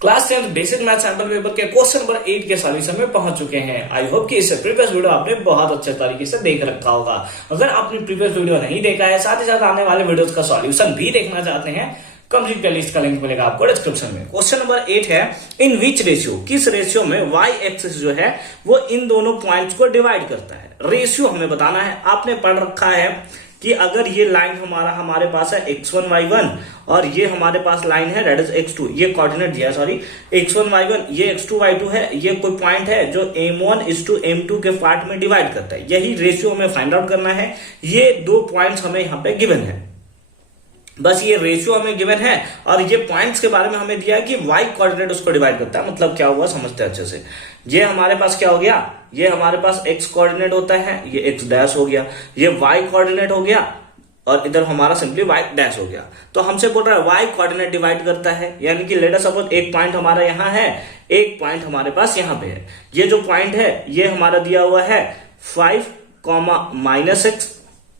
Class 10 basic math sample paper के question number 8 के solution में पहुंच चुके हैं। आई होप कि इससे प्रीवियस वीडियो आपने बहुत अच्छे तरीके से देख रखा होगा। अगर आपने प्रीवियस वीडियो नहीं देखा है, साथ ही साथ आने वाले वीडियोस का सॉल्यूशन भी देखना चाहते हैं, कंप्लीट प्लेलिस्ट का लिंक मिलेगा आपको डिस्क्रिप्शन में। क्वेश्चन नंबर 8 है, इन विच रेशियो, किस रेशियो में y एक्सिस जो है वो इन दोनों पॉइंट्स को डिवाइड करता है। रेशियो हमें बताना है। आपने पढ़ रखा है कि अगर ये लाइन हमारे पास है x1 y1 और ये हमारे पास लाइन है दैट इज x2, ये कोऑर्डिनेट दिया सॉरी, x1 y1, ये x2 y2 है, ये कोई पॉइंट है जो m1 is to m2 के पार्ट में डिवाइड करता है। यही रेशियो हमें फाइंड आउट करना है। ये दो पॉइंट्स हमें यहाँ पे गिवन है, बस ये रेशियो हमें गिवन है और ये पॉइंट्स के बारे में हमें दिया है कि y कोऑर्डिनेट उसको डिवाइड करता है। मतलब क्या हुआ समझते हैं अच्छे से। ये हमारे पास क्या हो गया, ये हमारे पास x कोऑर्डिनेट होता है, ये x डैश हो गया, ये y कोऑर्डिनेट हो गया और इधर हमारा सिंपली y डैश हो गया। तो हमसे बोल रहा है y कोऑर्डिनेट डिवाइड करता है, यानी कि लेट अस सपोज एक पॉइंट हमारा यहाँ है, एक पॉइंट हमारे पास यहाँ पे है। ये जो पॉइंट है ये हमारा दिया हुआ है 5, -x,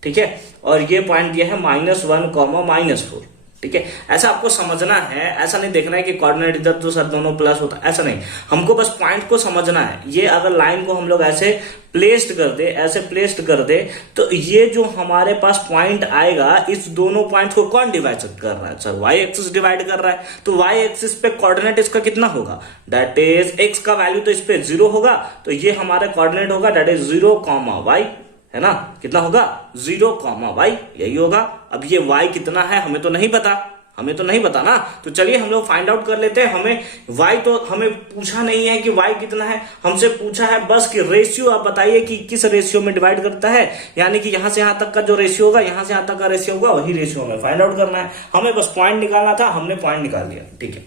ठीक है, और ये पॉइंट दिया है -1, -4, ठीक है। ऐसा आपको समझना है, ऐसा नहीं देखना है कि कोऑर्डिनेट इधर तो सर दोनों प्लस होता है, ऐसा नहीं। हमको बस पॉइंट को समझना है। ये अगर लाइन को हम लोग ऐसे प्लेस्ड कर दे, ऐसे प्लेस्ड कर दे, तो ये जो हमारे पास पॉइंट आएगा, इस दोनों पॉइंट को कौन डिवाइड कर रहा है सर, वाई एक्सिस डिवाइड कर रहा है। तो वाई एक्सिस पे कोऑर्डिनेट इसका कितना होगा, दैट इज एक्स का वैल्यू तो इस पे 0 होगा, तो ये हमारा कोऑर्डिनेट होगा दैट इज 0, y, है ना। कितना होगा 0, y, यही होगा। अब ये y कितना है हमें तो नहीं पता ना। तो चलिए हम लोग फाइंड आउट कर लेते हैं। हमें y तो हमें पूछा नहीं है कि y कितना है, हमसे पूछा है बस कि रेशियो आप बताइए कि किस रेशियो में डिवाइड करता है। यानी कि यहां से यहां तक का जो रेशियो होगा, यहां से यहां तक का रेशियो होगा, वही रेशियो हमें फाइंड आउट करना है। हमें बस पॉइंट निकालना था, हमने पॉइंट निकाल लिया, ठीक है।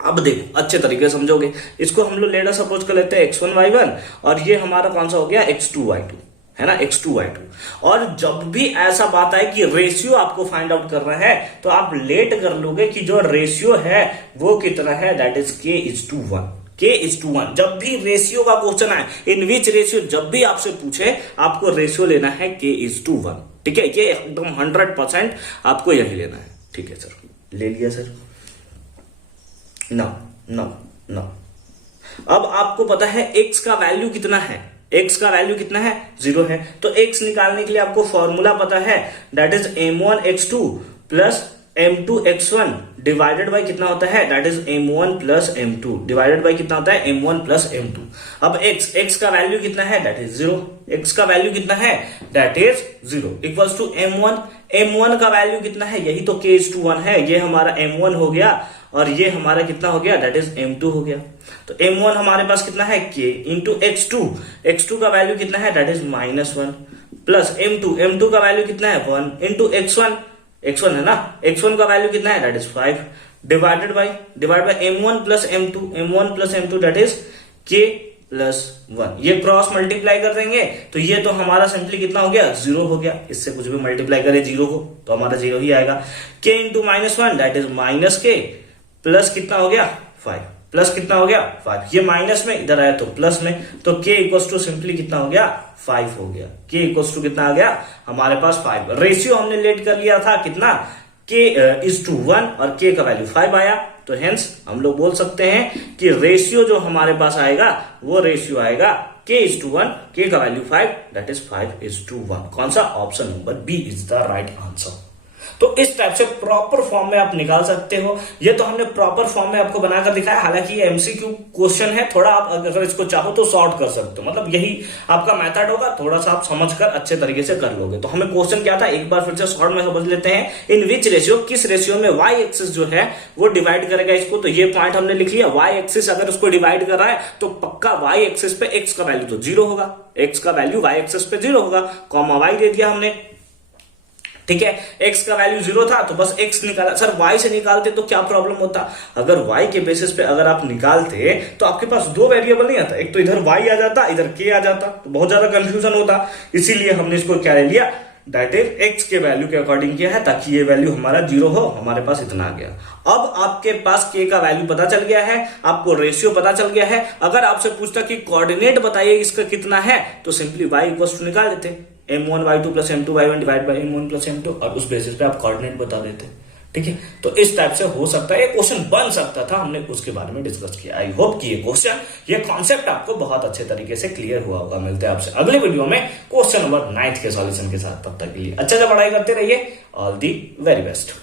अब देखो अच्छे तरीके से समझोगे इसको। हम लोग लेटर सपोज कर लेते हैं x1 y1 और ये हमारा कौन सा हो गया x2 y2, है ना, x2 y2। और जब भी ऐसा बात आए कि रेशियो आपको फाइंड आउट करना है, तो आप लेट कर लोगे कि जो रेशियो है वो कितना है, दैट इज k:1। जब भी रेशियो का क्वेश्चन आए, इन विच रेशियो, जब भी आपसे पूछे आपको रेशियो लेना है k:1, ठीक है। ये एकदम 100% आपको यही लेना है, ठीक है सर। ले लिया सर। ना अब आपको पता है x का वैल्यू कितना है, x का वैल्यू कितना है 0 है। तो x निकालने के लिए आपको फॉर्मूला पता है, that is m1 x2 plus m2 x1 divided by कितना होता है, that is m1 plus m2 divided by कितना होता है m1 प्लस m2। अब x का वैल्यू कितना है, दैट इज 0। x का वैल्यू कितना है, that is 0 equals to m1 का वैल्यू कितना है, यही तो k:1 है। ये हमारा m1 हो गया और ये हमारा कितना हो गया, दैट इज m2 हो गया। तो m1 हमारे पास कितना है k इंटू x2 का वैल्यू कितना है, दैट इज -1 प्लस m2 का वैल्यू कितना है 1 इंटू x1 है ना, x1 का वैल्यू कितना है, that is 5 divide by m1 plus m2 that is k+1। ये क्रॉस मल्टीप्लाई कर देंगे तो ये तो हमारा सिंपली कितना हो गया 0 हो गया। इससे कुछ भी मल्टीप्लाई करें 0 को तो हमारा 0 ही आएगा। k into -1 that is -k plus कितना हो गया 5, प्लस कितना हो गया 5, ये माइनस में इधर आया तो प्लस में, तो k इक्वल्स टू सिंपली कितना हो गया 5 हो गया। k इक्वल्स टू कितना आ गया हमारे पास 5। रेशियो हमने लेट कर लिया था कितना, k:1 और k का वैल्यू 5 आया। तो हेंस हम लोग बोल सकते हैं कि रेशियो जो हमारे पास आएगा वो रेशियो आएगा k:1, k का वैल्यू 5 दैट इज 5:1। कौन सा, option number B is the right answer. तो इस टाइप से प्रॉपर फॉर्म में आप निकाल सकते हो। ये तो हमने प्रॉपर फॉर्म में आपको बनाकर दिखाया। हालांकि ये एमसीक्यू क्वेश्चन है, थोड़ा आप अगर इसको चाहो तो सॉर्ट कर सकते हो, मतलब यही आपका मेथड होगा। थोड़ा सा आप समझकर अच्छे तरीके से कर लोगे। तो हमें क्वेश्चन क्या था, एक बार फिर से शॉर्ट में समझ लेते हैं। इन विच रेशियो, किस रेशियो में y एक्सिस जो है वो डिवाइड करेगा इसको। तो ये पॉइंट हमने लिख लिया, y एक्सिस अगर उसको डिवाइड कर रहा है तो पक्का y एक्सिस पे x का वैल्यू तो 0 होगा, x का वैल्यू y एक्सिस पे 0 होगा, कॉमा y दे दिया हमने, ठीक है। x का वैल्यू 0 था तो बस x निकाला। सर y से निकालते तो क्या प्रॉब्लम होता, अगर y के बेसिस पे अगर आप निकालते तो आपके पास दो वेरिएबल नहीं आता, एक तो इधर y आ जाता, इधर k आ जाता, तो बहुत ज्यादा कंफ्यूजन होता। इसीलिए हमने इसको क्या ले लिया, दैट इज x के वैल्यू के अकॉर्डिंग किया है, ताकि ये वैल्यू हमारा 0 हो। हमारे पास इतना आ गया। अब आपके पास k का वैल्यू पता चल गया है, आपको रेशियो पता चल गया है। अगर आपसे पूछता कि कोऑर्डिनेट बताइए इसका कितना है, तो सिंपली y इक्वल्स टू निकाल देते m1 y2 plus m2 y1 divide by m1 plus m2 और उस बेसिस पे आप कोऑर्डिनेट बता देते, ठीक है, तो इस टाइप से हो सकता है, ये क्वेश्चन बन सकता था, हमने उसके बारे में डिस्कस किया। आई होप कि ये क्वेश्चन, ये कॉन्सेप्ट आपको बहुत अच्छे तरीके से क्लियर हुआ होगा। मिलते हैं आपसे अगले वीडियो में क्वेश्चन नंबर 9 के सॉल्यूशन के साथ। तब तक के लिए अच्छा से पढ़ाई करते रहिए। All the very best.